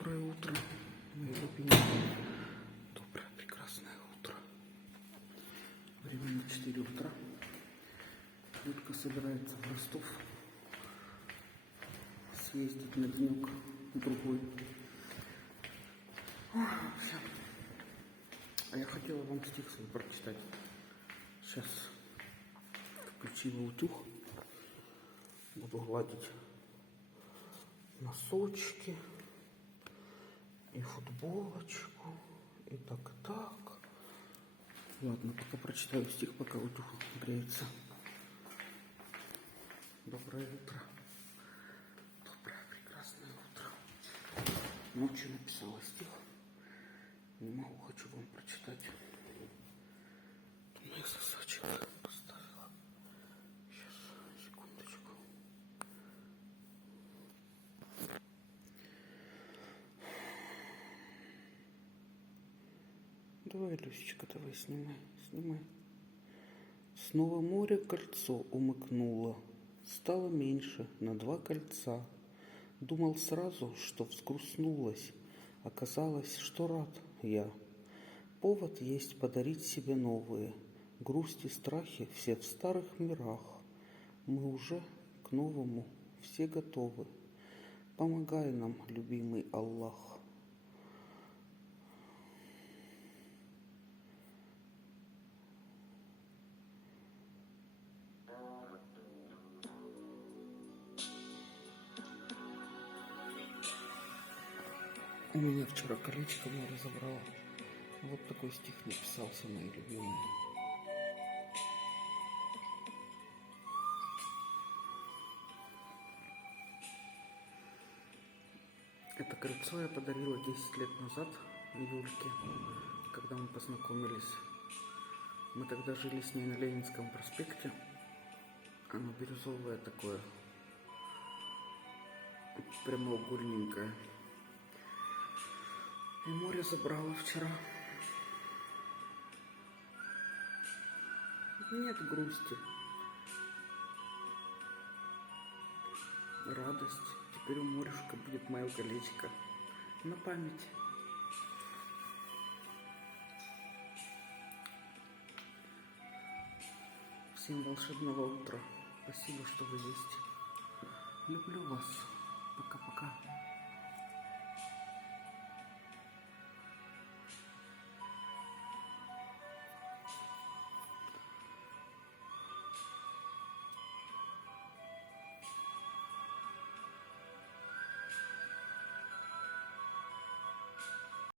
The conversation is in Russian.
Доброе утро, мои любимые. Доброе, прекрасное утро. Времени 4 утра. Людка собирается в Ростов съездить на денек другой. Вообще. А я хотела вам стих свой прочитать. Сейчас включила утюг. Буду гладить носочки и футболочку, и так. Ладно, пока прочитаю стих, пока утюг греется. Доброе утро. Доброе, прекрасное утро. Ночью написала стих. Не могу, хочу вам прочитать. Моих сосочек поставила. Сейчас, секундочку. Давай, Люсечка, давай, снимай. Снова море кольцо умыкнуло, стало меньше на 2 кольца. Думал сразу, что взгрустнулось, оказалось, что рад я. Повод есть подарить себе новые, грусть и страхи все в старых мирах. Мы уже к новому все готовы. Помогай нам, любимый Аллах. У меня вчера колечко море забрало. Вот такой стих написался, мои любимые. Это кольцо я подарила 10 лет назад Юльке, когда мы познакомились. Мы тогда жили с ней на Ленинском проспекте. Оно бирюзовое такое, прямоугольненькое. И море забрало вчера. Нет грусти. Радость. Теперь у морюшка будет мое колечко. На память. Всем волшебного утра. Спасибо, что вы есть. Люблю вас.